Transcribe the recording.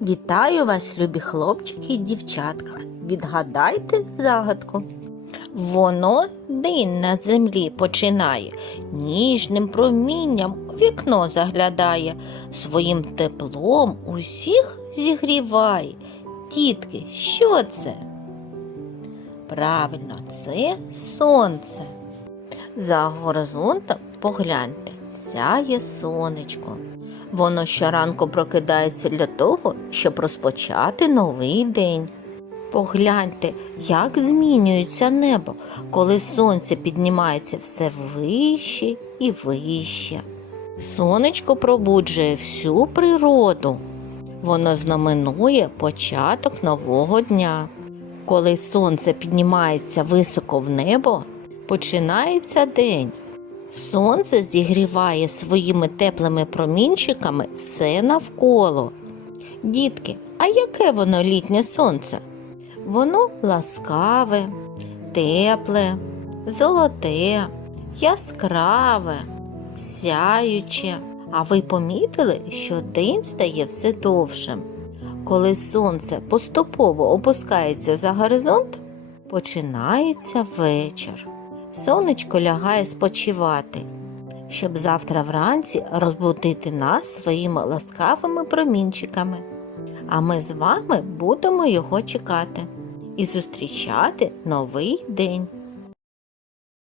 Вітаю вас, любі хлопчики і дівчатка. Відгадайте загадку. Воно день на землі починає, ніжним промінням у вікно заглядає, своїм теплом усіх зігріває. Дітки, що це? Правильно, це сонце. За горизонтом погляньте, сяє сонечко. Воно щоранку прокидається для того, щоб розпочати новий день. Погляньте, як змінюється небо, коли сонце піднімається все вище і вище. Сонечко пробуджує всю природу. Воно знаменує початок нового дня. Коли сонце піднімається високо в небо, починається день. Сонце зігріває своїми теплими промінчиками все навколо. Дітки, а яке воно літнє сонце? Воно ласкаве, тепле, золоте, яскраве, сяюче. А ви помітили, що день стає все довшим? Коли сонце поступово опускається за горизонт, починається вечір. Сонечко лягає спочивати, щоб завтра вранці розбудити нас своїми ласкавими промінчиками. А ми з вами будемо його чекати і зустрічати новий день.